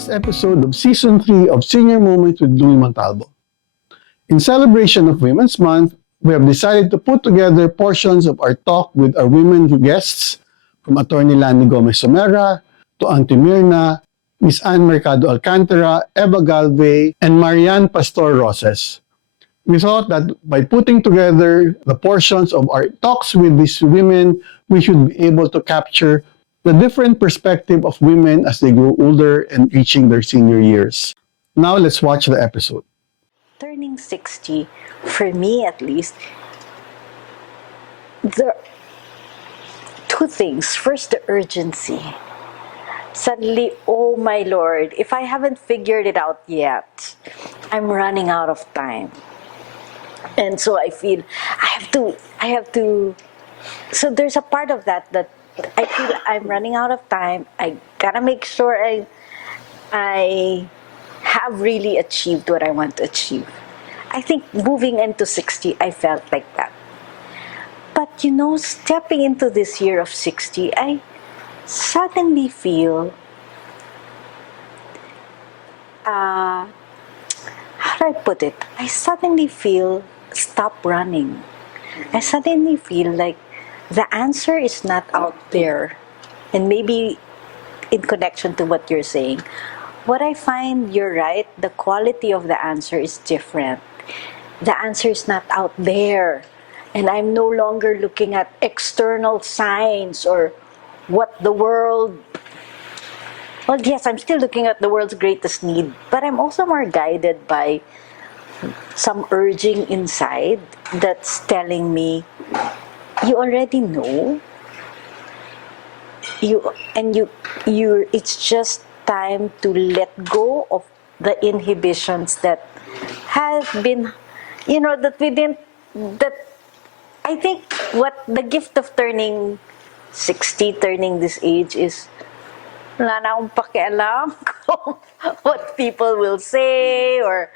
last episode of Season 3 of Senior Moments with Louie Montalvo. In celebration of Women's Month, we have decided to put together portions of our talk with our women guests, from Atty. Lani Gomez-Somera to Auntie Myrna, Miss Ann Mercado Alcantara, Eva Galvez, and Marian Pastor Roses. We thought that by putting together the portions of our talks with these women, we should be able to capture the different perspective of women as they grow older and reaching their senior years. Now let's watch the episode. Turning 60, for me at least, the two things. First, the urgency. Suddenly, oh my Lord, if I haven't figured it out yet, I'm running out of time. And so I feel I have to, so there's a part of that I feel I'm running out of time. I gotta make sure I have really achieved what I want to achieve. I think moving into 60, I felt like that. But stepping into this year of 60, I suddenly feel, how do I put it? I suddenly feel stop running. I suddenly feel like the answer is not out there. And maybe in connection to what you're saying, what I find, you're right, the quality of the answer is different. The answer is not out there. And I'm no longer looking at external signs or what the world... Well, yes, I'm still looking at the world's greatest need, but I'm also more guided by some urging inside that's telling me, you already know. It's just time to let go of the inhibitions that have been, that I think what the gift of turning 60, turning this age is, wala na akong pakialam kung what people will say, or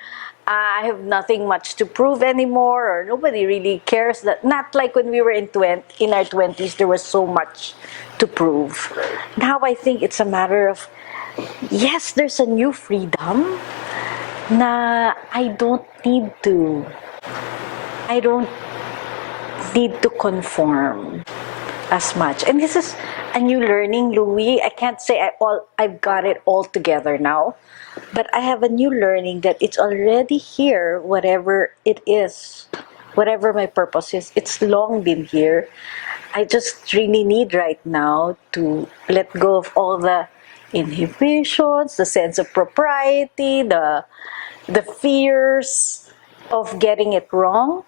I have nothing much to prove anymore, or nobody really cares. That not like when we were in our 20s, there was so much to prove. Now I think it's a matter of, yes, there's a new freedom na I don't need to conform as much. And this is a new learning, Louie. I can't say I've got it all together now, but I have a new learning that it's already here, whatever it is, whatever my purpose is, it's long been here. I just really need right now to let go of all the inhibitions, the sense of propriety, the fears of getting it wrong.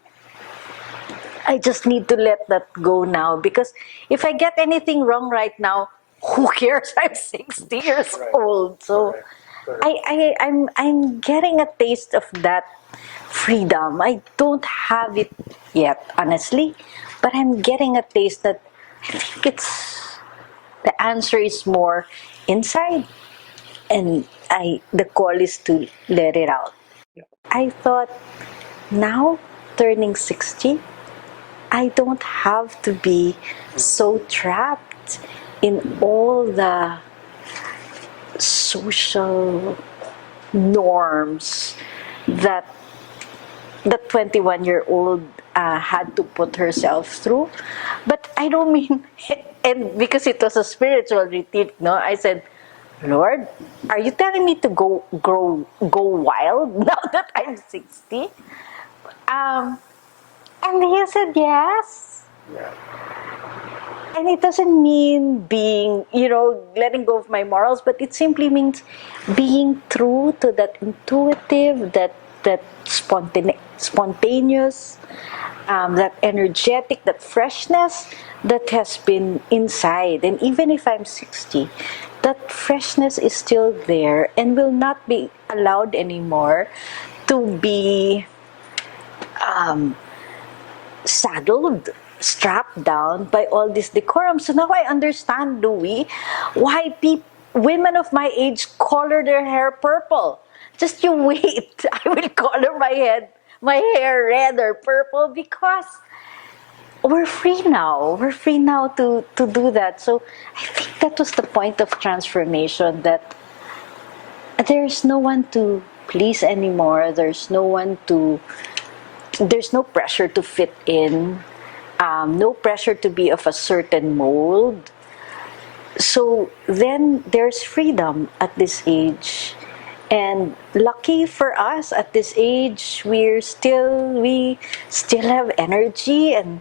I just need to let that go now, because if I get anything wrong right now, who cares? I'm 60 years old. So I'm getting a taste of that freedom. I don't have it yet, honestly, but I'm getting a taste that I think the answer is more inside, and the call is to let it out. I thought, now turning 60, I don't have to be so trapped in all the social norms that the 21-year-old had to put herself through. But I don't mean, and because it was a spiritual retreat, I said, Lord, are you telling me to go wild now that I'm 60? And he said yes. Yeah. And it doesn't mean being, letting go of my morals, but it simply means being true to that intuitive, that spontaneous, that energetic, that freshness that has been inside. And even if I'm 60, that freshness is still there and will not be allowed anymore to be saddled, strapped down by all this decorum. So now I understand, Louie, why women of my age color their hair purple. Just you wait. I will color my hair red or purple, because we're free now. We're free now to do that. So I think that was the point of transformation, that there's no one to please anymore. There's no pressure to fit in, no pressure to be of a certain mold. So then there's freedom at this age. And lucky for us at this age, we still have energy, and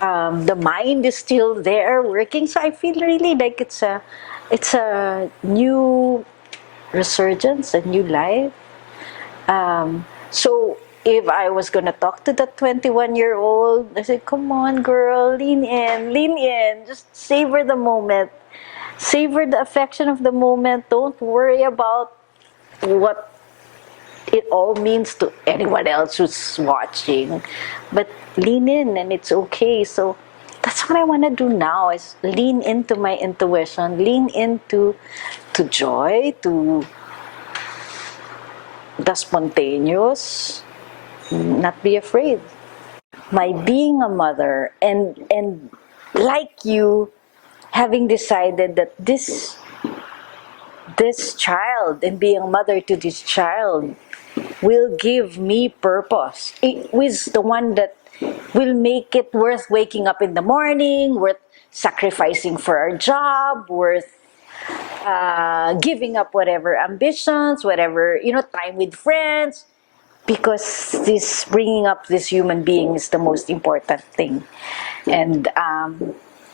the mind is still there working. So I feel really like it's a new resurgence, a new life. So if I was gonna talk to that 21-year-old, I said, "Come on, girl, lean in, just savor the moment, savor the affection of the moment. Don't worry about what it all means to anyone else who's watching, but lean in, and it's okay." So that's what I want to do now: is lean into my intuition, lean into to joy, to the spontaneous, not be afraid. My being a mother, and like you, having decided that this child, and being a mother to this child, will give me purpose. It was the one that will make it worth waking up in the morning, worth sacrificing for our job, worth giving up whatever ambitions, whatever, time with friends, because this bringing up this human being is the most important thing. And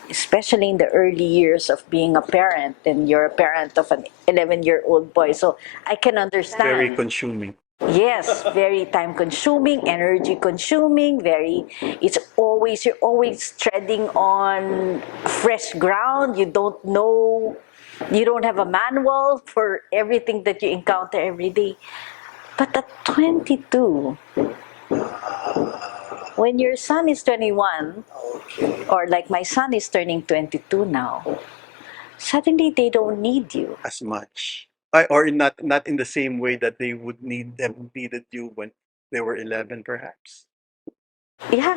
especially in the early years of being a parent, and you're a parent of an 11-year-old boy, so I can understand. Very consuming. Yes, very time consuming, energy consuming, you're always treading on fresh ground. You don't have a manual for everything that you encounter every day. But at 22, when your son is 21, or like my son is turning 22 now, suddenly they don't need you. As much. Or not in the same way that they would needed you when they were 11, perhaps. Yeah.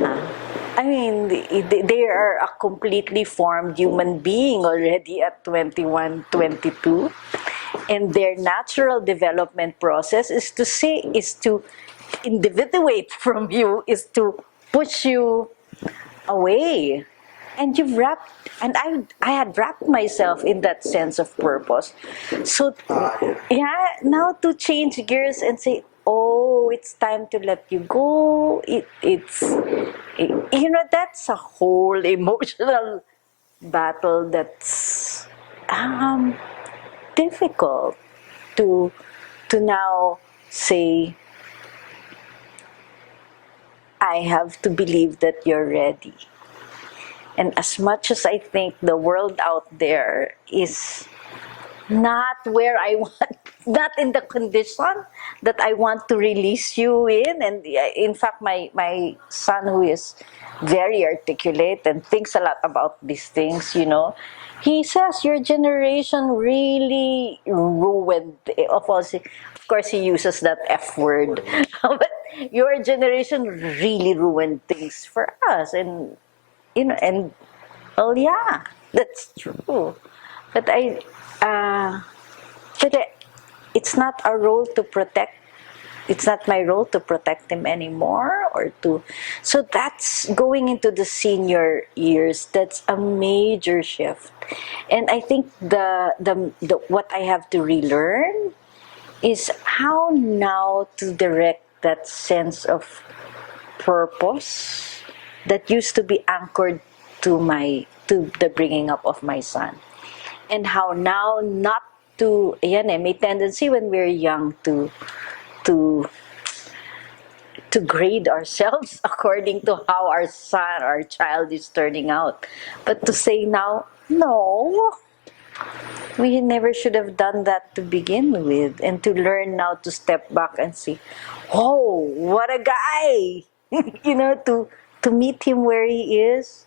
I mean, they are a completely formed human being already at 21, 22. And their natural development process is to individuate from you, is to push you away. And I had wrapped myself in that sense of purpose. So yeah, now to change gears and say, "Oh, it's time to let you go." That's a whole emotional battle that's difficult to now say, "I have to believe that you're ready." And as much as I think the world out there is not where I want, not in the condition that I want to release you in. And in fact, my son, who is very articulate and thinks a lot about these things, he says your generation really ruined. Of course, he uses that F word, but your generation really ruined things for us, and well, yeah, that's true. But it's not our role to protect. It's not my role to protect him anymore, or to. So that's going into the senior years. That's a major shift, and I think the what I have to relearn is how now to direct that sense of purpose that used to be anchored to the bringing up of my son, and how now not to, may tendency when we're young to to grade ourselves according to how our child is turning out, but to say now, no, we never should have done that to begin with, and to learn now to step back and see, oh, what a guy, to meet him where he is.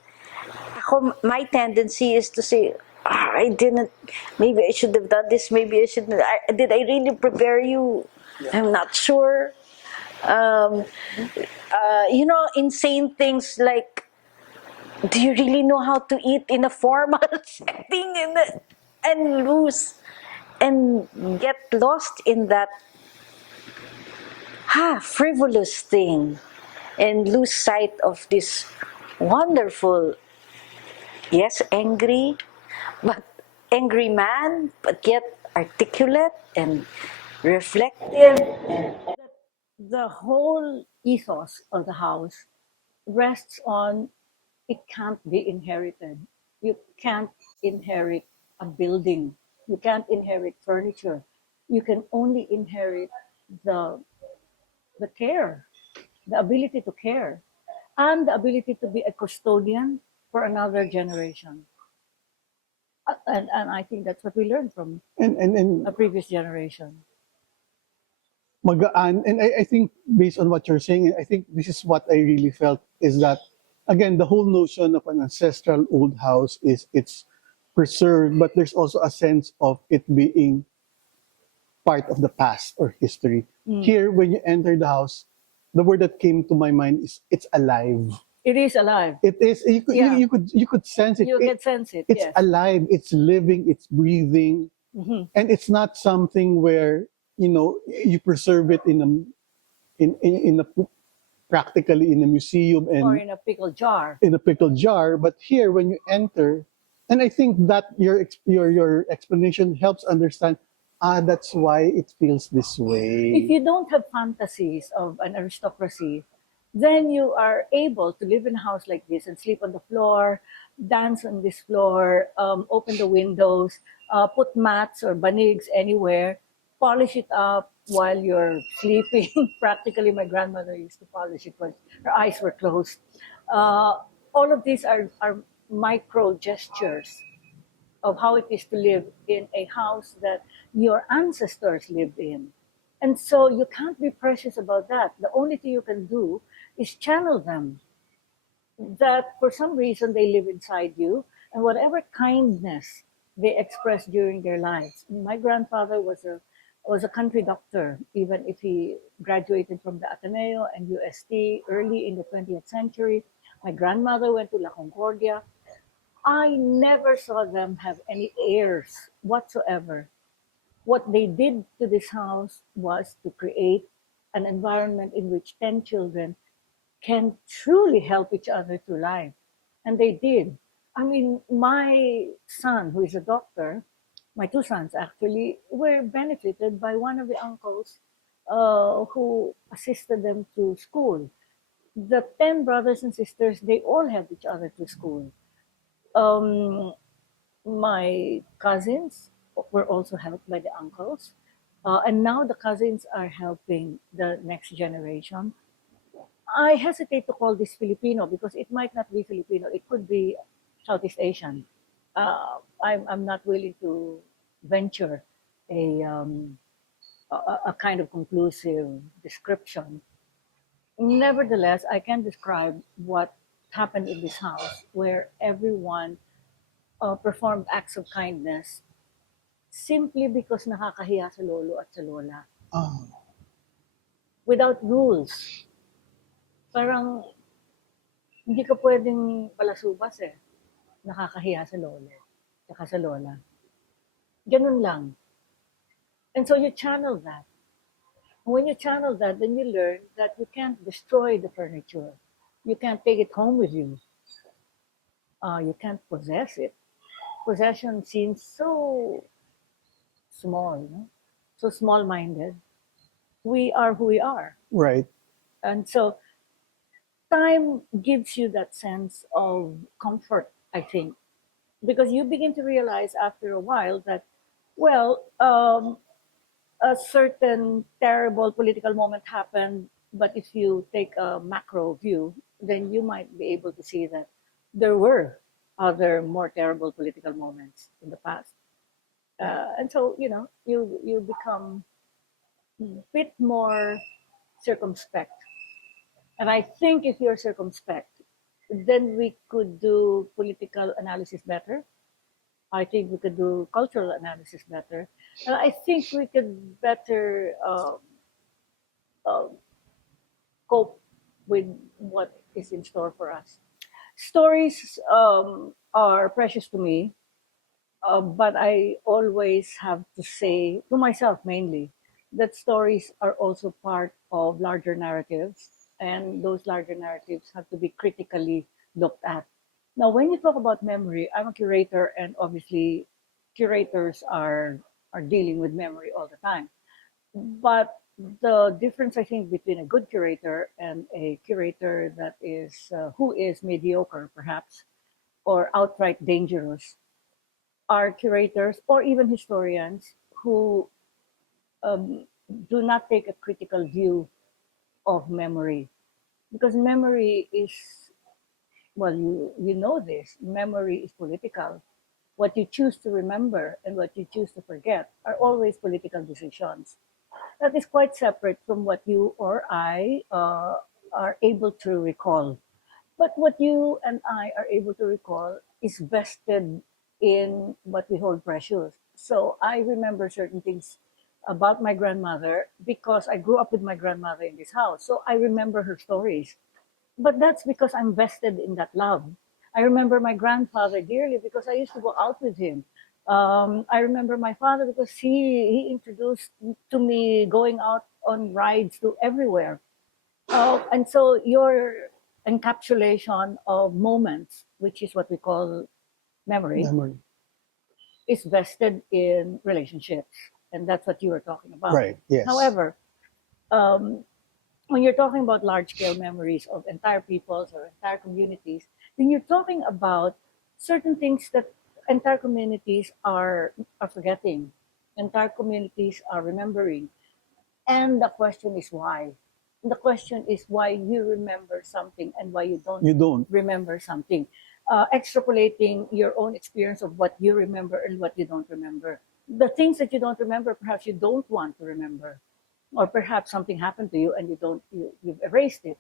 My tendency is to say, I didn't, maybe I should have done this, maybe I shouldn't. Did I really prepare you? I'm not sure. Um, insane things like, do you really know how to eat in a formal setting and loose? and get lost in that frivolous thing and lose sight of this wonderful, yes, but angry man, but yet articulate and reflective. The whole ethos of the house rests on it can't be inherited. You can't inherit a building. You can't inherit furniture. You can only inherit the the care, the ability to care, and the ability to be a custodian for another generation. And I think that's what we learned from And a previous generation. magaan. And I think based on what you're saying, I think this is what I really felt is that again the whole notion of an ancestral old house is it's preserved, but there's also a sense of it being part of the past or history. Here, when you enter the house, the word that came to my mind is it's alive. It is alive. It is Yeah. you could sense it. You can sense it. It's Yes. alive. It's living. It's breathing, and it's not something where you preserve it in a practically in a museum Or and in a pickle jar. in a pickle jar. But here, when you enter, and I think that your explanation helps understand. That's why it feels this way. If you don't have fantasies of an aristocracy, then you are able to live in a house like this and sleep on the floor, dance on this floor, open the windows, put mats or banigs anywhere, polish it up while you're sleeping. Practically, my grandmother used to polish it when her eyes were closed. All of these are micro gestures of how it is to live in a house that your ancestors lived in. And so you can't be precious about that. The only thing you can do is channel them. That for some reason they live inside you, and whatever kindness they express during their lives. My grandfather was a country doctor, even if he graduated from the Ateneo and UST early in the 20th century. My grandmother went to La Concordia. I never saw them have any heirs whatsoever. What they did to this house was to create an environment in which 10 children can truly help each other through life. And they did. I mean, my son, who is a doctor, my two sons actually, were benefited by one of the uncles who assisted them to school. The 10 brothers and sisters, they all helped each other to school. Um, my cousins were also helped by the uncles. And now the cousins are helping the next generation. I hesitate to call this Filipino because it might not be Filipino. It could be Southeast Asian. I'm not willing to venture a, um, a kind of conclusive description. Nevertheless, I can describe what happened in this house where everyone performed acts of kindness simply because nakakahiya sa lolo at sa lola. Oh, Without rules. Parang hindi ka pwedeng palasubas eh. Nakakahiya sa lolo. Tsaka sa lola. Ganun lang. And so you channel that. When you channel that, then you learn that you can't destroy the furniture. You can't take it home with you. You can't possess it. Possession seems so small, no? So small-minded. We are who we are. right. And so time gives you that sense of comfort, I think, because you begin to realize after a while that, well, a certain terrible political moment happened, but if you take a macro view, then you might be able to see that there were other more terrible political moments in the past. And so, you become a bit more circumspect. And I think if you're circumspect, then we could do political analysis better. I think we could do cultural analysis better. And I think we could better uh, cope with what is in store for us. Stories are precious to me But I always have to say to myself mainly that stories are also part of larger narratives, and those larger narratives have to be critically looked at. Now, when you talk about memory, I'm a curator, and obviously, curators are dealing with memory all the time. But the difference, I think, between a good curator and a curator that is who is mediocre, perhaps, or outright dangerous, are curators or even historians who um, do not take a critical view of memory, because memory is, well, you know this, memory is political. What you choose to remember and what you choose to forget are always political decisions. That is quite separate from what you or I are able to recall. But what you and I are able to recall is vested in what we hold precious. So I remember certain things about my grandmother because I grew up with my grandmother in this house. So I remember her stories. But that's because I'm vested in that love. I remember my grandfather dearly because I used to go out with him. I remember my father because he introduced to me going out on rides to everywhere. And so your encapsulation of moments, which is what we call memory, Memory. is vested in relationships. And that's what you were talking about. Right. Yes. However, um, when you're talking about large scale memories of entire peoples or entire communities, then you're talking about certain things that entire communities are forgetting, entire communities are remembering. And the question is why. The question is why you remember something and why You don't. remember something. Extrapolating your own experience of what you remember and what you don't remember. The things that you don't remember, perhaps you don't want to remember, or perhaps something happened to you and you've erased it,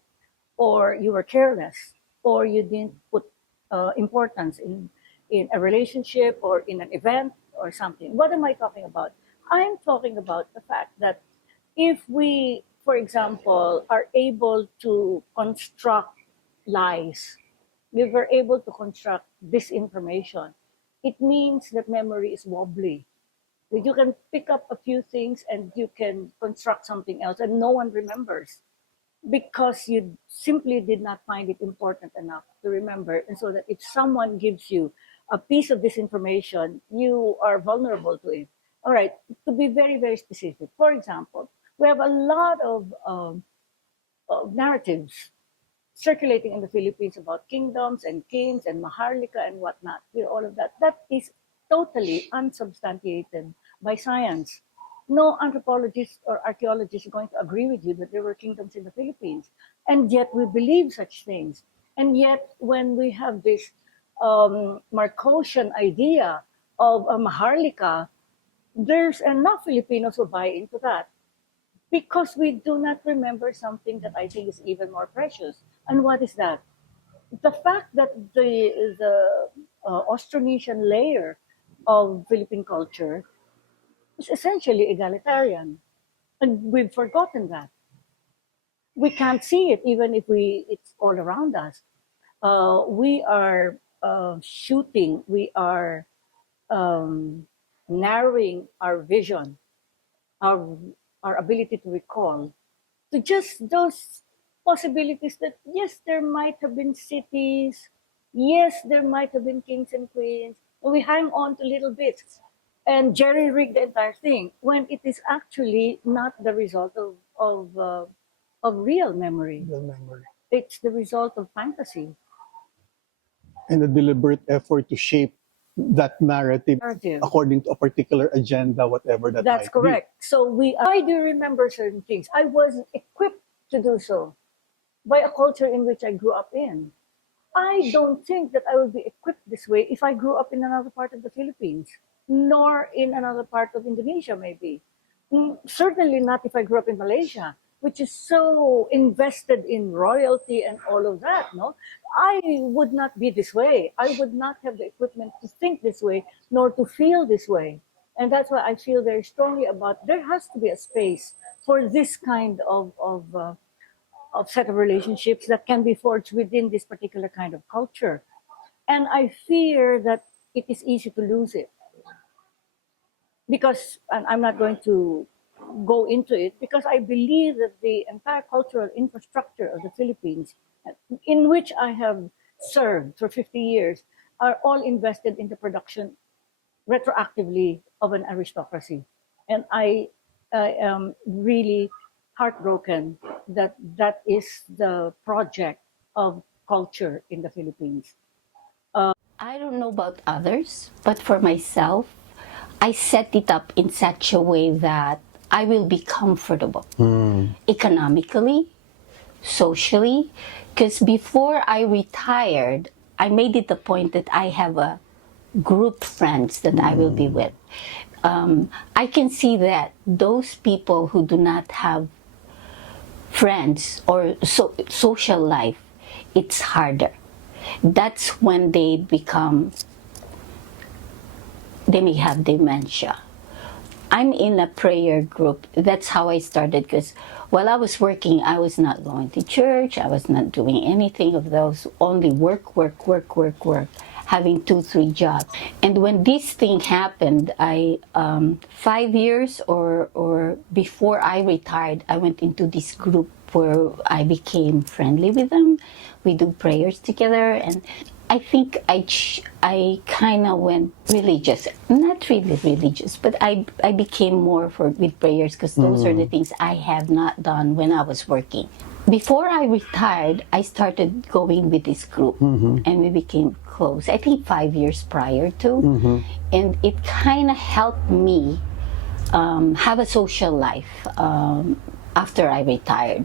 or you were careless, or you didn't put importance in a relationship or in an event or something. What am I talking about? I'm talking about the fact that if we, for example, are able to construct lies, we were able to construct disinformation, it means that memory is wobbly. You can pick up a few things and you can construct something else, and no one remembers because you simply did not find it important enough to remember. And so that if someone gives you a piece of this information, you are vulnerable to it. All right, to be very, very specific, for example, we have a lot of narratives circulating in the Philippines about kingdoms and kings and Maharlika and whatnot, all of that. That is totally unsubstantiated by science. No anthropologist or archaeologist is going to agree with you that there were kingdoms in the Philippines. And yet we believe such things. And yet when we have this Marcosian idea of a Maharlika, there's enough Filipinos who buy into that because we do not remember something that I think is even more precious. And what is that? The fact that the Austronesian layer of Philippine culture is essentially egalitarian, and we've forgotten that. We can't see it even if it's all around us. We are shooting. We are um, narrowing our vision, our our ability to recall, to just those possibilities that yes, there might have been cities, yes, there might have been kings and queens, and we hang on to little bits and jerry rig the entire thing when it is actually not the result of real memory. Real memory. It's the result of fantasy. And a deliberate effort to shape that narrative Narrative. according to a particular agenda, whatever that That's might correct. So I do remember certain things. I was equipped to do so by a culture in which I grew up in. I don't think that I would be equipped this way if I grew up in another part of the Philippines, nor in another part of Indonesia, maybe. Certainly not if I grew up in Malaysia, which is so invested in royalty and all of that. No, I would not be this way. I would not have the equipment to think this way, nor to feel this way. And that's why I feel very strongly about there has to be a space for this kind of set of relationships that can be forged within this particular kind of culture. And I fear that it is easy to lose it. because, and I'm not going to go into it, because I believe that the entire cultural infrastructure of the Philippines, in which I have served for 50 years, are all invested in the production retroactively of an aristocracy. And I am really heartbroken that that is the project of culture in the Philippines. I don't know about others, but for myself, I set it up in such a way that I will be comfortable economically, socially, because before I retired, I made it a point that I have a group friends that I will be with. I can see that those people who do not have friends or social life, it's harder. That's when they may have dementia. I'm in a prayer group. That's how I started, because while I was working, I was not going to church. I was not doing anything of those. Only work, having 2-3 jobs. And when this thing happened, I 5 years or before I retired, I went into this group where I became friendly with them. We do prayers together, and I think I kind of went religious. Not really religious, but I became more with prayers, because those are the things I have not done when I was working. Before I retired, I started going with this group, and we became close. I think 5 years prior to, and it kind of helped me have a social life after I retired,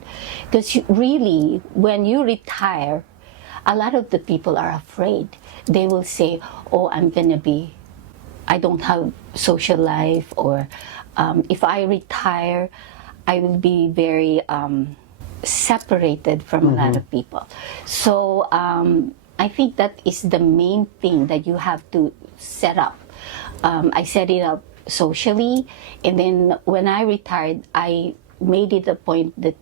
because really, when you retire, a lot of the people are afraid. They will say, "Oh, I don't have social life," or if I retire, I will be very separated from a lot of people. So I think that is the main thing that you have to set up. I set it up socially, and then when I retired, I made it a point that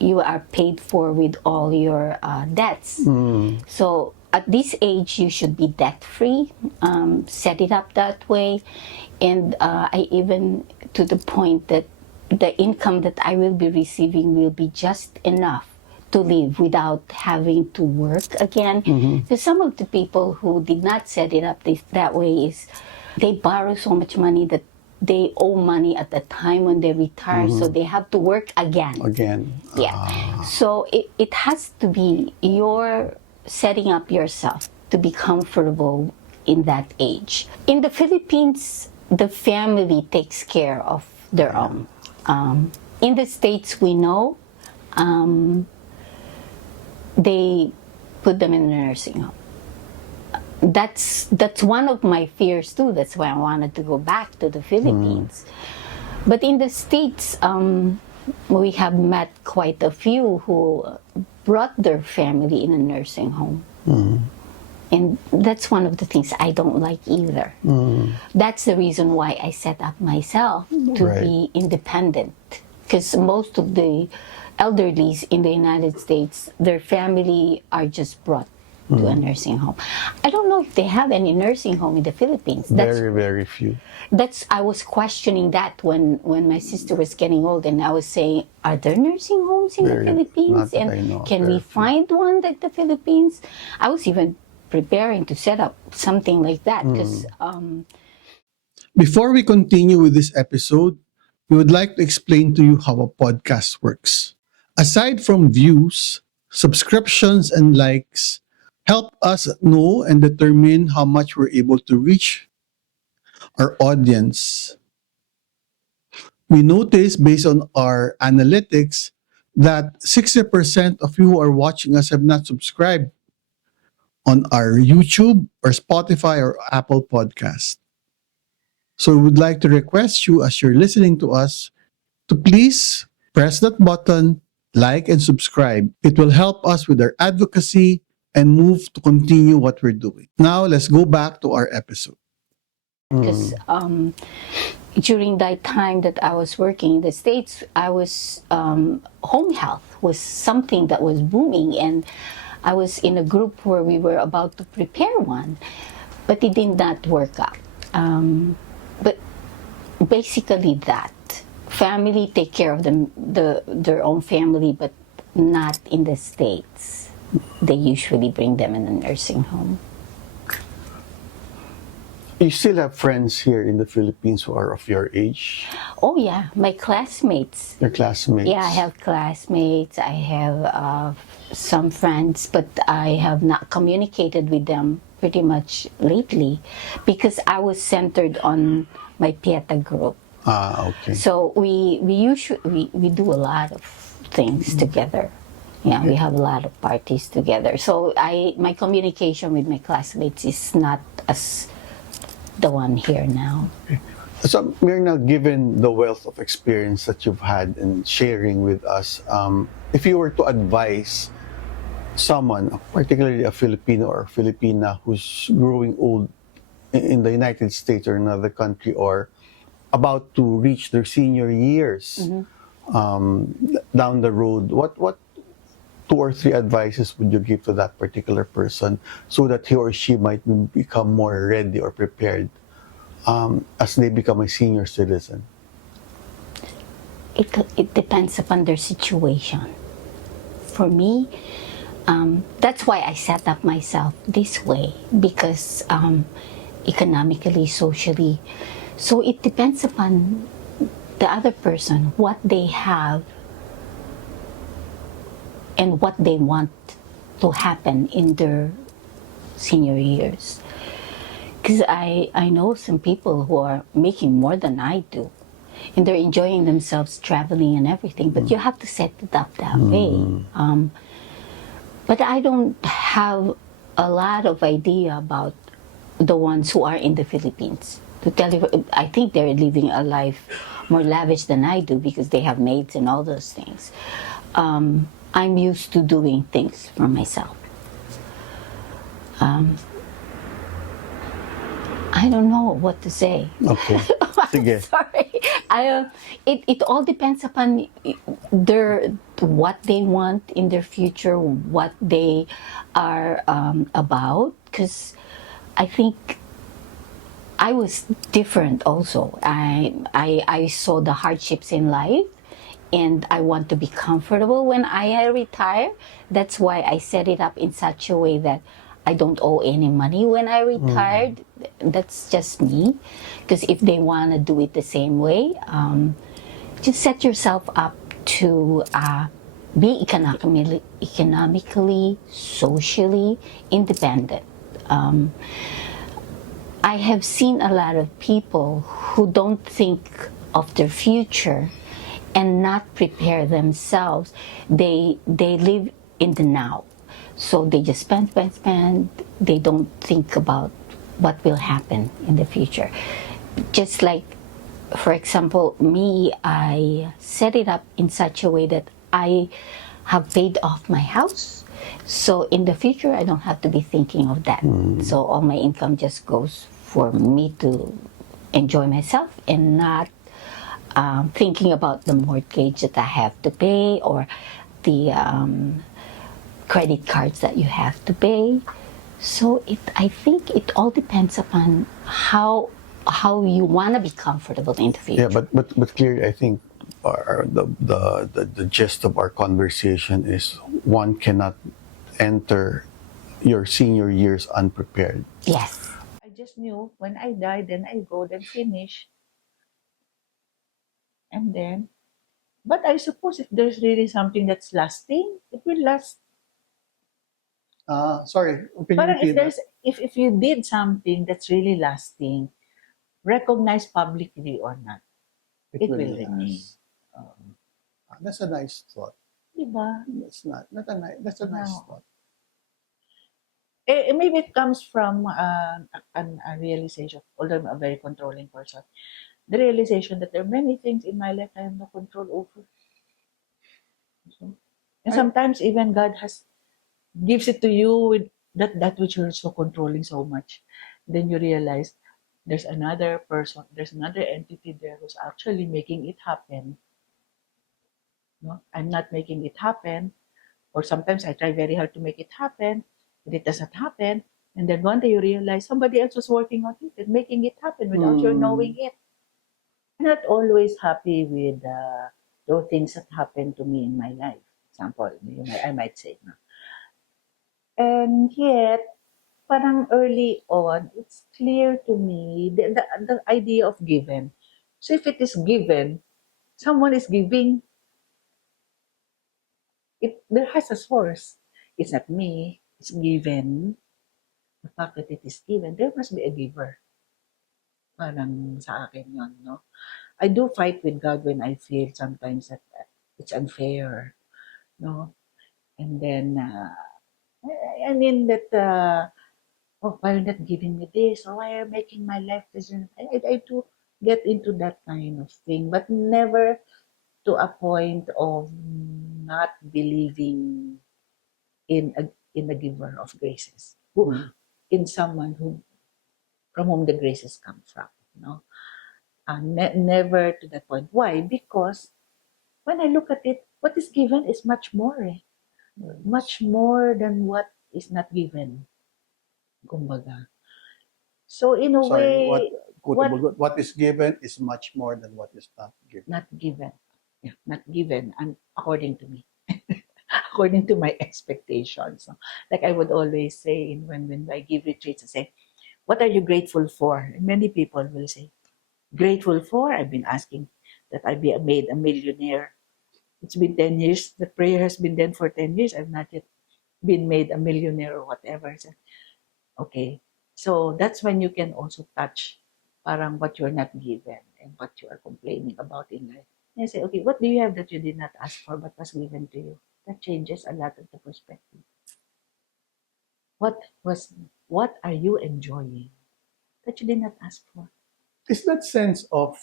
you are paid for with all your debts. So at this age, you should be debt free. Set it up that way, and I even to the point that the income that I will be receiving will be just enough to live without having to work again. Because some of the people who did not set it up that way is they borrow so much money that they owe money at the time when they retire, so they have to work again. Yeah. So it has to be your setting up yourself to be comfortable in that age. In the Philippines, the family takes care of their own. In the States, we know they put them in a nursing home. That's one of my fears too. That's why I wanted to go back to the Philippines. But in the States, we have met quite a few who brought their family in a nursing home. And that's one of the things I don't like either. That's the reason why I set up myself to be independent. Because most of the elderlies in the United States, their family are just brought to a nursing home. I don't know if they have any nursing home in the Philippines. Very few. I was questioning that when my sister was getting old, and I was saying, are there nursing homes in the Philippines? And can we find one like the Philippines? I was even preparing to set up something like that, because Before we continue with this episode, we would like to explain to you how a podcast works. Aside from views, subscriptions, and likes, help us know and determine how much we're able to reach our audience. We notice based on our analytics that 60% of you who are watching us have not subscribed on our YouTube or Spotify or Apple Podcast. So we would like to request you, as you're listening to us, to please press that button, like and subscribe. It will help us with our advocacy and move to continue what we're doing. Now, let's go back to our episode. because during that time that I was working in the States, I was home health was something that was booming, and I was in a group where we were about to prepare one, but it did not work out. But basically that family take care of their own family, but not in the States. They usually bring them in a nursing home. You still have friends here in the Philippines who are of your age, Oh yeah, my classmates. your classmates. Yeah, I have classmates. I have some friends, but I have not communicated with them pretty much lately because I was centered on my Pieta group. Ah, okay. So we usually we do a lot of things together. Yeah, we have a lot of parties together. So my communication with my classmates is not as the one here now. So, Myrna, given the wealth of experience that you've had in sharing with us, if you were to advise someone, particularly a Filipino or Filipina who's growing old in the United States or another country, or about to reach their senior years down the road, what 2 or 3 advices would you give to that particular person so that he or she might become more ready or prepared as they become a senior citizen? It depends upon their situation. For me, that's why I set up myself this way because economically, socially. So it depends upon the other person, what they have and what they want to happen in their senior years. Because I know some people who are making more than I do. And they're enjoying themselves traveling and everything. But you have to set it up that way. But I don't have a lot of idea about the ones who are in the Philippines. To tell you, I think they're living a life more lavish than I do because they have maids and all those things. I'm used to doing things for myself. I don't know what to say. Okay. Sige. Sorry. It all depends upon what they want in their future, what they are about. Because I think I was different also. I saw the hardships in life, and I want to be comfortable when I retire. That's why I set it up in such a way that I don't owe any money when I retired. That's just me. Because if they want to do it the same way, just set yourself up to be economically, socially independent. I have seen a lot of people who don't think of their future and not prepare themselves. They live in the now. So they just spend. They don't think about what will happen in the future. Just like, for example, me, I set it up in such a way that I have paid off my house. So in the future, I don't have to be thinking of that. So all my income just goes for me to enjoy myself and not thinking about the mortgage that I have to pay or the credit cards that you have to pay. So I think it all depends upon how you want to be comfortable in the future. Yeah, but clearly, I think the gist of our conversation is one cannot enter your senior years unprepared. Yes. I just knew when I die, then I go, then finish. And then, but I suppose if there's really something that's lasting, it will last. Sorry, can you But repeat if that? there's, if you did something that's really lasting, recognized publicly or not, it will remain. last. That's a nice thought. Diba? That's not a nice. That's a nice No. thought. Maybe it comes from a realization, although I'm a very controlling person, the realization that there are many things in my life I have no control over. So, and sometimes even God gives it to you with that which you're so controlling so much. Then you realize there's another person, there's another entity there who's actually making it happen. No, I'm not making it happen, or sometimes I try very hard to make it happen, but it doesn't happen. And then one day you realize somebody else was working on it and making it happen without your knowing it. I'm not always happy with those things that happen to me in my life. Example, I might say, no? And yet, parang early on, it's clear to me the idea of given. So if it is given, someone is giving, there has a source. It's not me, it's given. The fact that it is given, there must be a giver. Parang sa akin yun, no? I do fight with God when I feel sometimes that it's unfair, no? And then, I mean that, oh, why are you not giving me this? Or why are you making my life this? I do get into that kind of thing, but never to a point of not believing in a giver of graces, who in someone who from whom the graces come from. No, never to that point. Why? Because when I look at it, what is given is much more, much more than what is not given. Kumbaga. So in a Sorry, way, what is given is much more than what is not given. not given, yeah, not given, and according to me. According to my expectations. No? Like I would always say when I give retreats, I say, what are you grateful for? And many people will say, grateful for? I've been asking that I be made a millionaire. It's been 10 years. The prayer has been done for 10 years. I've not yet been made a millionaire or whatever. So, okay. So that's when you can also touch parang what you're not given and what you are complaining about in life. And I say, okay, what do you have that you did not ask for but was given to you? That changes a lot of the perspective. What are you enjoying that you did not ask for? Is that sense of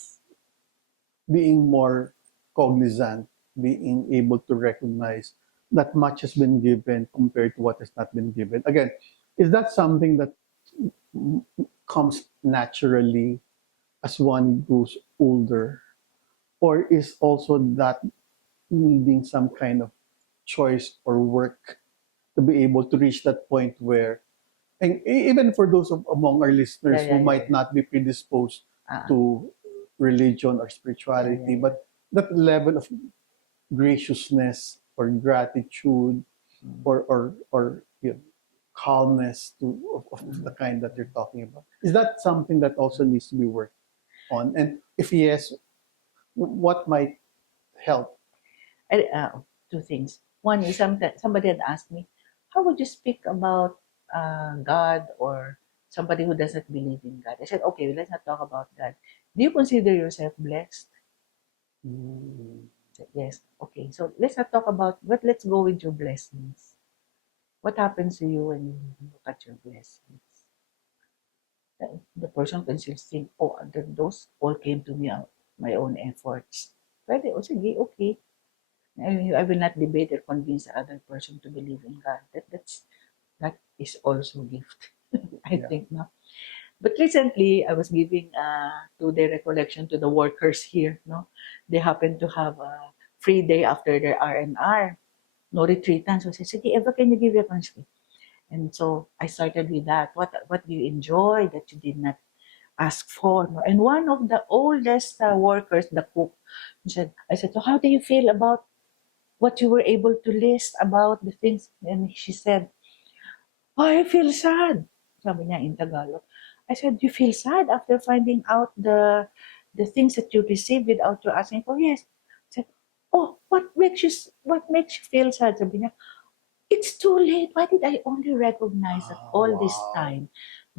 being more cognizant, being able to recognize that much has been given compared to what has not been given? Again, is that something that comes naturally as one grows older? Or is also that needing some kind of choice or work to be able to reach that point where, and even for those among our listeners Yeah, who yeah, might yeah. not be predisposed Ah, to religion or spirituality, yeah, yeah. but that level of graciousness or gratitude or calmness of the kind that you're talking about, is that something that also needs to be worked on? And if yes, what might help? Two things. One is somebody had asked me, how would you speak about God or somebody who doesn't believe in God? I said, okay, let's not talk about God. Do you consider yourself blessed? Mm, I said, yes. Okay, so let's not talk about, but let's go with your blessings. What happens to you when you look at your blessings? The person can still think, oh, those all came to me out my own efforts. Pwede, o sige, okay. I will not debate or convince the other person to believe in God. That is also gift, I yeah. think, no. But recently, I was giving to the recollection to the workers here, no. They happened to have a free day after their R&R, no retreatants. So I said, sige, Eva, can you give your conscript? And so I started with that. What do you enjoy that you did not ask for? No? And one of the oldest workers, the cook, I said, so how do you feel about what you were able to list about the things? And she said, oh, I feel sad. Sabi niya in Tagalog. I said, you feel sad after finding out the things that you received without you asking for? Yes. I said, oh, what makes you feel sad? Sabi niya, it's too late. Why did I only recognize that all this Wow. time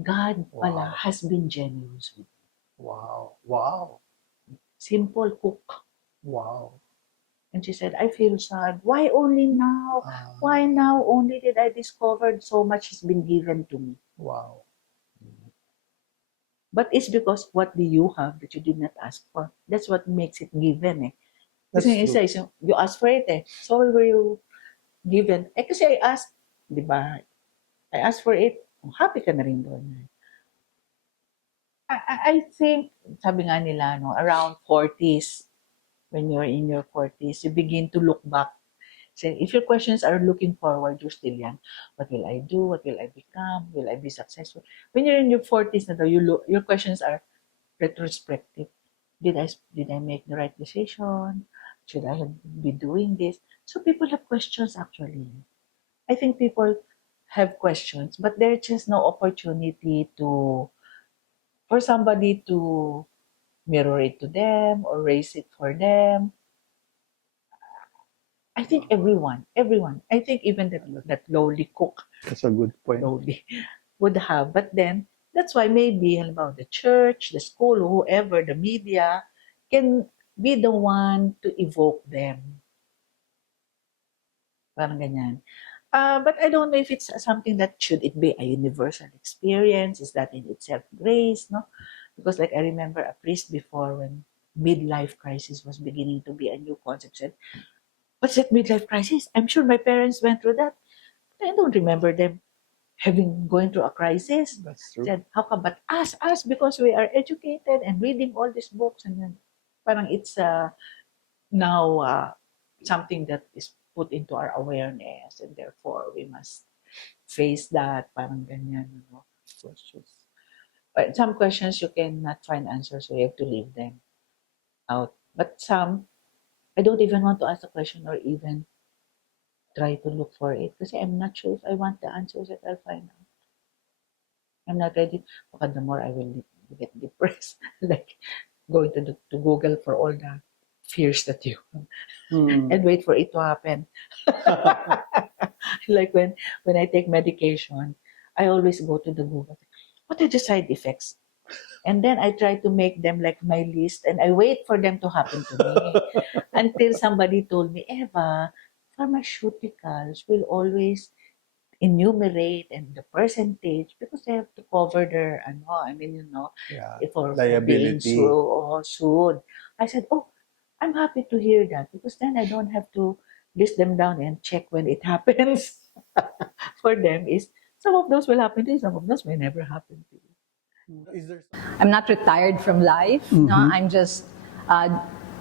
God pala Wow. has been generous with me? Wow. Wow. Simple cook. Wow. And she said, I feel sad. Why only now? Ah, Why now only did I discover so much has been given to me? wow. But it's because what do you have that you did not ask for? That's what makes it given eh. Kasi That's yung isa true. is you asked for it eh. So were you given? Eh kasi I asked, di ba? I asked for it. Happy ka na rin doon. I think, sabi nga nila, no, around 40s, when you're in your 40s, you begin to look back. So if your questions are looking forward, you're still young. What will I do? What will I become? Will I be successful? When you're in your 40s na daw, your questions are retrospective. did I make the right decision? Should I have be doing this? So people have questions actually. I think people have questions, but there's just no opportunity to for somebody to mirror it to them or raise it for them. I think everyone. I think even that lowly cook, That's a good point. lowly, would have. But then that's why maybe about the church, the school, whoever, the media can be the one to evoke them. Parang ganyan. But I don't know if it's something that should it be a universal experience. Is that in itself grace? No, because like I remember a priest before when midlife crisis was beginning to be a new concept said, "What's that midlife crisis? I'm sure my parents went through that. But I don't remember them having going through a crisis." That's true. Said, "How come? But us because we are educated and reading all these books and then parang it's now something that is put into our awareness and therefore we must face that parang ganyan, you know, questions. But some questions you cannot find answers, so you have to leave them out. But some, I don't even want to ask the question or even try to look for it because I'm not sure if I want the answers that I'll find out. I'm not ready. Baka the more I will get depressed, like going to Google for all the fears that you have and wait for it to happen. Like when I take medication, I always go to the Google. What are the side effects? And then I try to make them like my list and I wait for them to happen to me until somebody told me, Eva, pharmaceuticals will always enumerate and the percentage because they have to cover their, I mean, you know, Yeah. for being Liability. sued. I said, oh, I'm happy to hear that because then I don't have to list them down and check when it happens. For them is some of those will happen to you, some of those may never happen to you. Is there I'm not retired from life. No, I'm just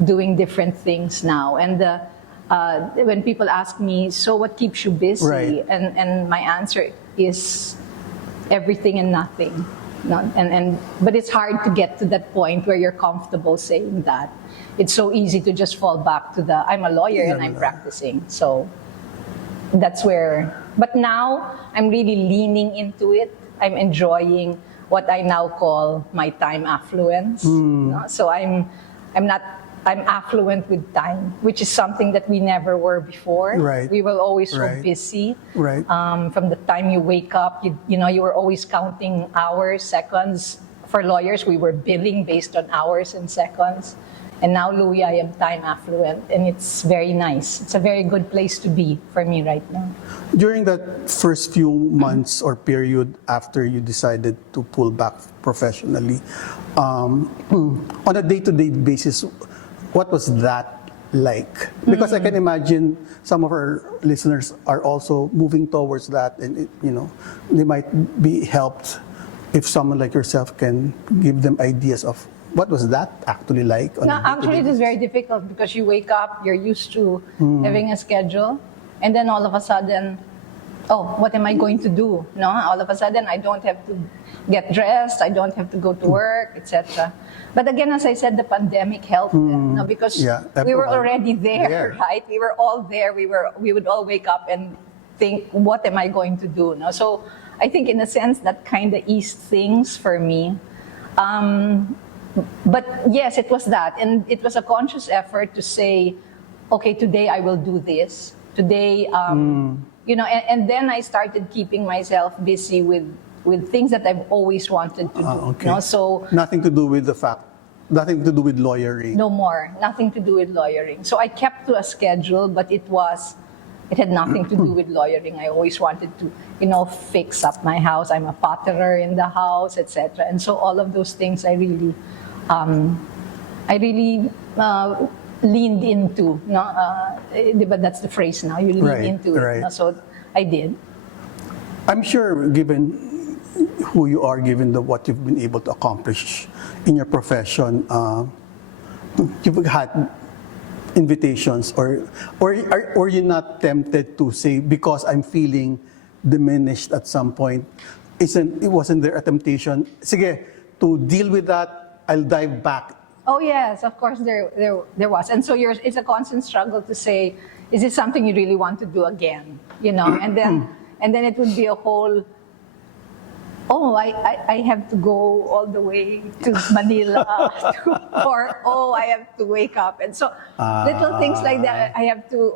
doing different things now. And when people ask me, so what keeps you busy? Right. And my answer is everything and nothing. No? But it's hard to get to that point where you're comfortable saying that. It's so easy to just fall back to the, I'm a lawyer and I'm practicing. So that's where, but now I'm really leaning into it. I'm enjoying what I now call my time affluence. No? So I'm affluent with time, which is something that we never were before. Right. We were always so Right. busy. Right. From the time you wake up, you were always counting hours, seconds. For lawyers, we were billing based on hours and seconds. And now, Louie, I am time affluent, and it's very nice. It's a very good place to be for me right now. During that first few months or period after you decided to pull back professionally, on a day-to-day basis, what was that like? Because I can imagine some of our listeners are also moving towards that, and they might be helped if someone like yourself can give them ideas of what was that actually like. On No, a day-to-day actually, it is basis? very difficult because you wake up, you're used to having a schedule, and then all of a sudden, oh, what am I going to do? No, all of a sudden, I don't have to get dressed, I don't have to go to work, etc. But again, as I said, the pandemic helped them, no, because Yeah, we were everyone already there, there. right? We were all there. We would all wake up and think, what am I going to do? No, so I think in a sense that kind of eased things for me. But yes, it was that. And it was a conscious effort to say, okay, today I will do this. Today, and then I started keeping myself busy with things that I've always wanted to do. Okay. No? So Nothing to do with nothing to do with lawyering. no more, nothing to do with lawyering. So I kept to a schedule, but it had nothing to do with lawyering. I always wanted to, fix up my house. I'm a potterer in the house, etc. And so all of those things I really leaned into. No, but that's the phrase now. You lean Right, into it. right. No? So I did. I'm sure, given who you are, given what you've been able to accomplish in your profession, you've had invitations, or you're not tempted to say, because I'm feeling diminished at some point, wasn't there a temptation? Sige, to deal with that, I'll dive back Oh yes, of course there was, and so it's a constant struggle to say, is this something you really want to do again? You know, and then it would be a whole. Oh, I have to go all the way to Manila, or oh, I have to wake up, and so little things like that. I have to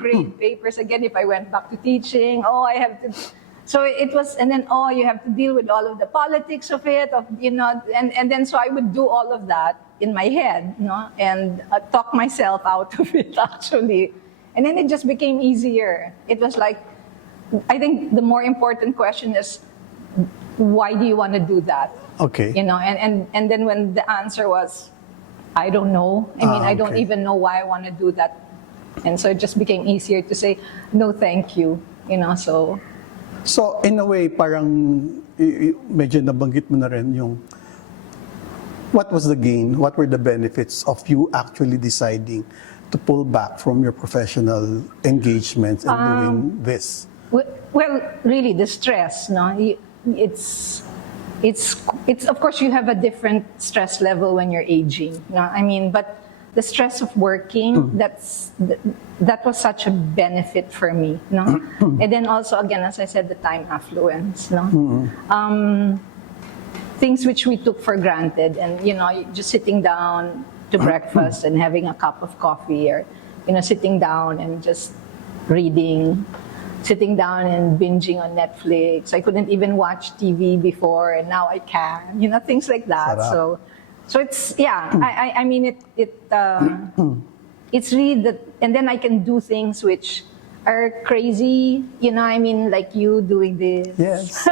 grade papers again if I went back to teaching. Oh, I have to. So it was, and then you have to deal with all of the politics of it, and then so I would do all of that in my head, and talk myself out of it actually, and then it just became easier. It was like, I think the more important question is, why do you want to do that? Okay. And then when the answer was, I don't know. I mean, I don't okay. even know why I want to do that. And so it just became easier to say, no, thank you. So, in a way, parang medyo nabanggit mo na rin yung what was the gain? What were the benefits of you actually deciding to pull back from your professional engagements and doing this? Well, really, the stress, it's of course you have a different stress level when you're aging. I mean, but the stress of working, that was such a benefit for me. And then also, again, as I said, the time affluence. Things which we took for granted, and just sitting down to breakfast and having a cup of coffee, or sitting down and just reading. Sitting down and binging on Netflix. I couldn't even watch TV before, and now I can. Things like that. Sarap. So it's I mean it's really that, and then I can do things which are crazy. I mean, like you doing this. Yes.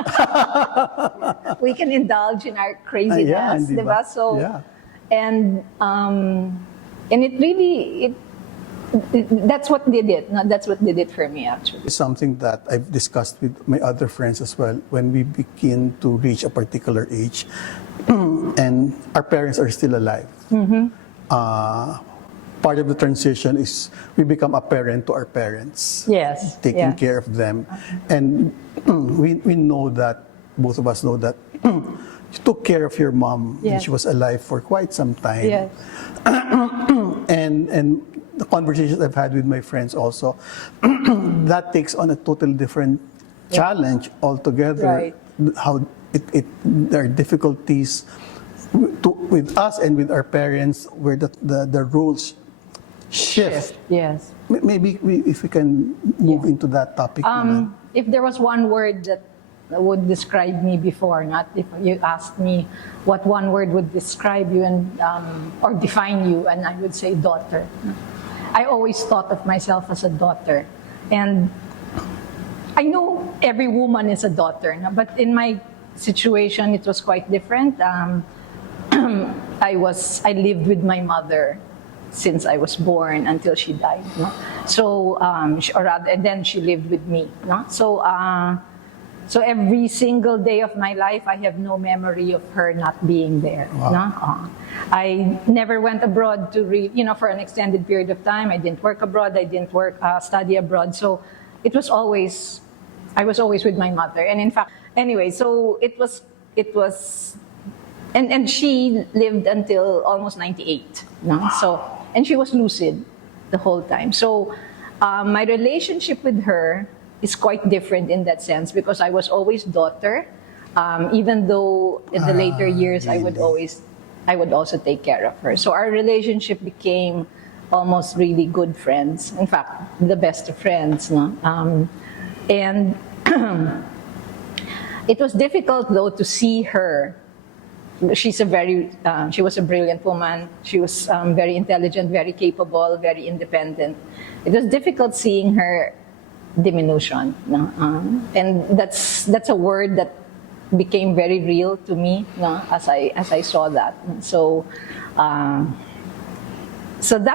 We can indulge in our craziness, Yeah, diba? So yeah. and it really that's what did it. That's what did it for me, actually. It's something that I've discussed with my other friends as well. When we begin to reach a particular age and our parents are still alive, part of the transition is we become a parent to our parents. Yes. Taking care of them. And we know that, both of us know that you took care of your mom when Yes. she was alive for quite some time. Yes. And the conversations I've had with my friends also, that takes on a totally different challenge altogether. Right. How there are difficulties with us and with our parents where the roles shift. Yes. Maybe if we can move into that topic. naman. If there was one word that would describe me before, not if you asked me what one word would describe you and or define you, and I would say daughter. I always thought of myself as a daughter, and I know every woman is a daughter, but in my situation it was quite different. I lived with my mother since I was born until she died. So, and then she lived with me. So every single day of my life, I have no memory of her not being there. Wow. I never went abroad to read, for an extended period of time. I didn't work abroad. I didn't study abroad. So I was always with my mother. And in fact, anyway, so it was, and she lived until almost 98. So, and she was lucid the whole time. So my relationship with her is quite different in that sense, because I was always daughter, even though in the later years I would also take care of her. So our relationship became almost really good friends. In fact, the best of friends. And it was difficult though to see her. She was a brilliant woman. She was very intelligent, very capable, very independent. It was difficult seeing her diminution, and that's a word that became very real to me, as I saw that. So that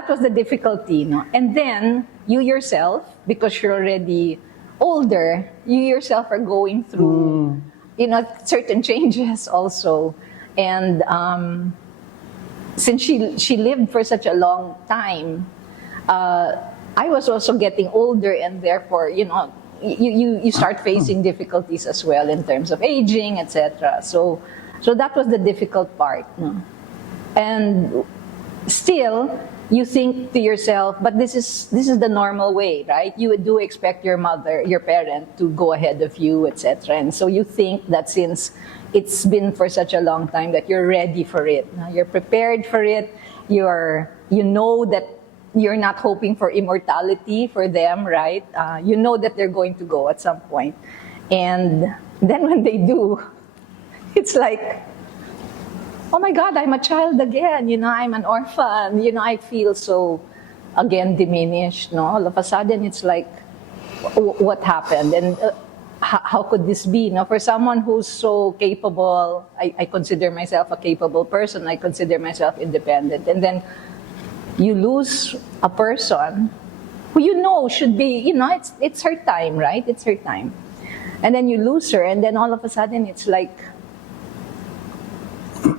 was the difficulty, and then you yourself, because you're already older, you yourself are going through certain changes also, and since she lived for such a long time, I was also getting older, and therefore, you start facing difficulties as well in terms of aging, etc. So that was the difficult part. And still, you think to yourself, but this is the normal way, right? You do expect your mother, your parent, to go ahead of you, etc. And so you think that since it's been for such a long time that you're ready for it, you're prepared for it, you know that you're not hoping for immortality for them, right? You know that they're going to go at some point. And then when they do, it's like, oh my God, I'm a child again, I'm an orphan, I feel so, again, diminished, no? All of a sudden, it's like, what happened? And how could this be? For someone who's so capable, I consider myself a capable person, I consider myself independent, and then you lose a person who should be, it's her time, right? It's her time. And then you lose her, and then all of a sudden, it's like,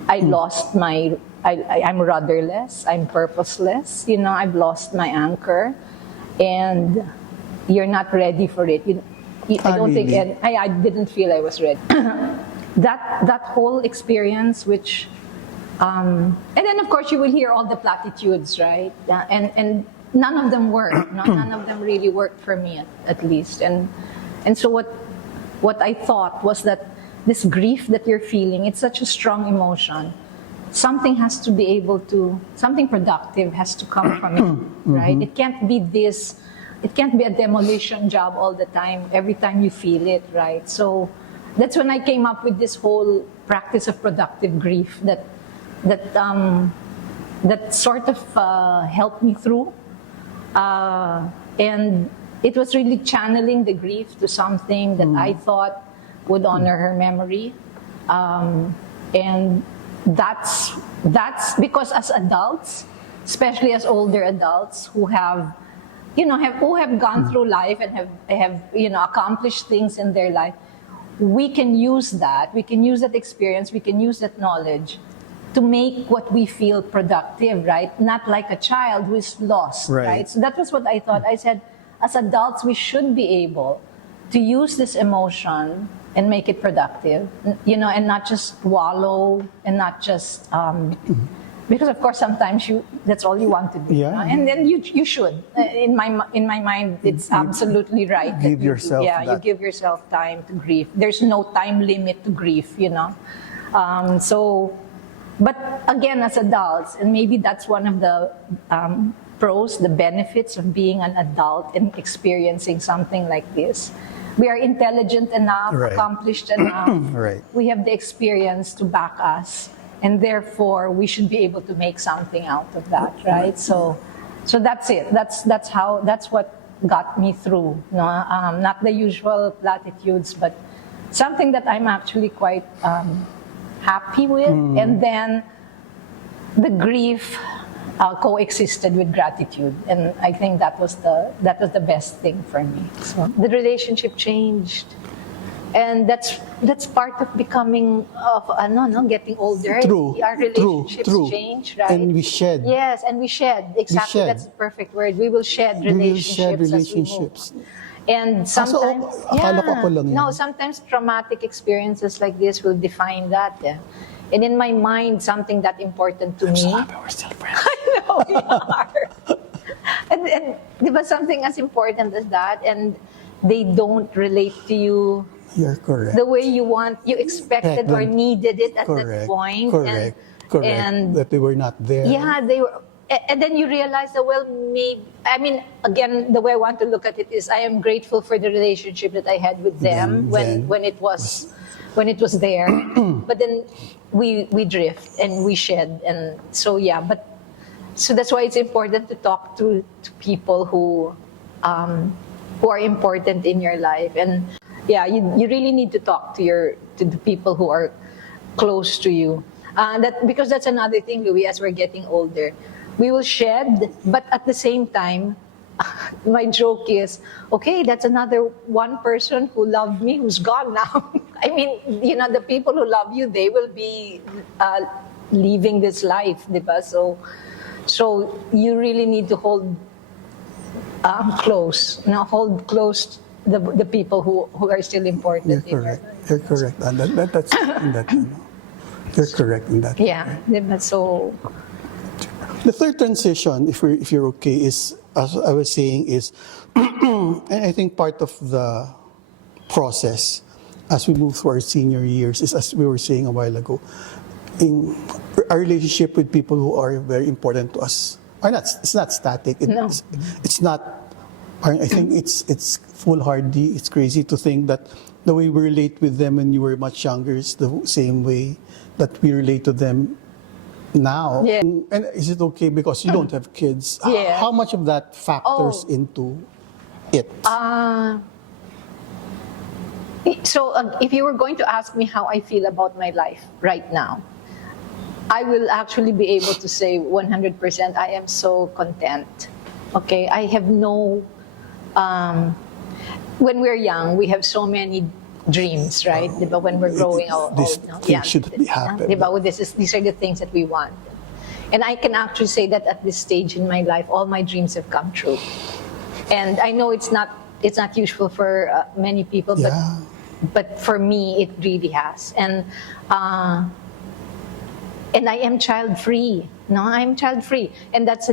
I lost I'm rudderless, I'm purposeless, I've lost my anchor, and you're not ready for it. I don't think, I didn't feel I was ready. that whole experience, which, and then of course you will hear all the platitudes, right? And none of them work. None of them really worked for me, at least. And so what I thought was that this grief that you're feeling, it's such a strong emotion. Something productive has to come from it, right? It can't be a demolition job all the time, every time you feel it, right? So that's when I came up with this whole practice of productive grief that sort of helped me through. And it was really channeling the grief to something that I thought would honor her memory. And that's because as adults, especially as older adults who have gone through life and have accomplished things in their life, we can use that experience, we can use that knowledge to make what we feel productive, right? Not like a child who is lost, right? So that was what I thought. I said, as adults, we should be able to use this emotion and make it productive, and not just wallow, and not just, because of course sometimes that's all you want to do. Yeah. And then you should. In my mind, it's absolutely right. Give yourself you give yourself time to grieve. There's no time limit to grief, but again, as adults, and maybe that's one of the pros, the benefits of being an adult and experiencing something like this. We are intelligent enough, accomplished enough. We have the experience to back us, and therefore we should be able to make something out of that, right? So that's it. That's what got me through. Not the usual platitudes, but something that I'm actually quite happy with. And then the grief coexisted with gratitude, and I think that was the best thing for me. So the relationship changed, and that's part of becoming getting older. True. Our relationships change, right? And we shed. Yes, and we shed. Exactly, that's the perfect word. We will shed relationships as we move. And sometimes, akala ko ako lang yun. no, sometimes traumatic experiences like this will define that. And in my mind, something that important to me. So happy we're still friends. I know we are. and diba, something as important as that, and they don't relate to you. You're correct. The way you expected or needed it at that point. Correct. And that they were not there. yeah, they were. And then you realize that, well, maybe, again, the way I want to look at it is I am grateful for the relationship that I had with them when it was there. But then we drift and we shed. And so, so that's why it's important to talk to people who are important in your life. And you really need to talk to the people who are close to you. Because that's another thing, Louie, as we're getting older. We will shed, but at the same time, my joke is, okay, that's another one person who loved me who's gone now. I mean, the people who love you, they will be leaving this life, diba? So you really need to hold close, hold close the people who are still important. You're correct. You're correct. And that's that. You're correct in that. Yeah, diba? So, The third transition, if you're okay, is, as I was saying, is, and I think part of the process as we move through our senior years is, as we were saying a while ago, in our relationship with people who are very important to us. Or not, it's not static. It's not. I think it's foolhardy. It's crazy to think that the way we relate with them when you were much younger is the same way that we relate to them now. Yeah. And is it okay because you don't have kids? Yeah. How much of that factors into it? so if you were going to ask me how I feel about my life right now, I will actually be able to say 100% I am so content. Okay, I have no. When we're young, we have so many dreams, right? Diba? When we're growing old, This thing should be happening. Diba? Well, these are the things that we want. And I can actually say that at this stage in my life, all my dreams have come true. And I know it's not usual for many people, Yeah. but for me, it really has. And I am child free. No, I'm child free, and that's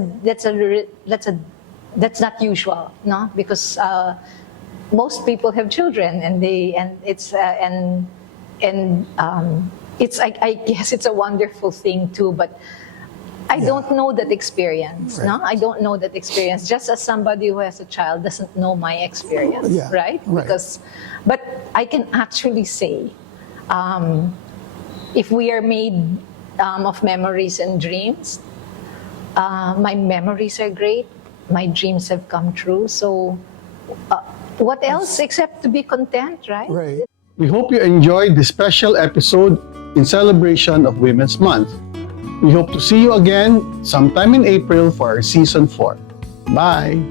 not usual. No, because most people have children, and it's I guess it's a wonderful thing too, but I don't know that experience. Right. No, I don't know that experience. Just as somebody who has a child doesn't know my experience, Yeah, right? right. But I can actually say, if we are made of memories and dreams, my memories are great. My dreams have come true. So, what else except to be content, right? Right. We hope you enjoyed this special episode in celebration of Women's Month. We hope to see you again sometime in April for our Season 4. Bye!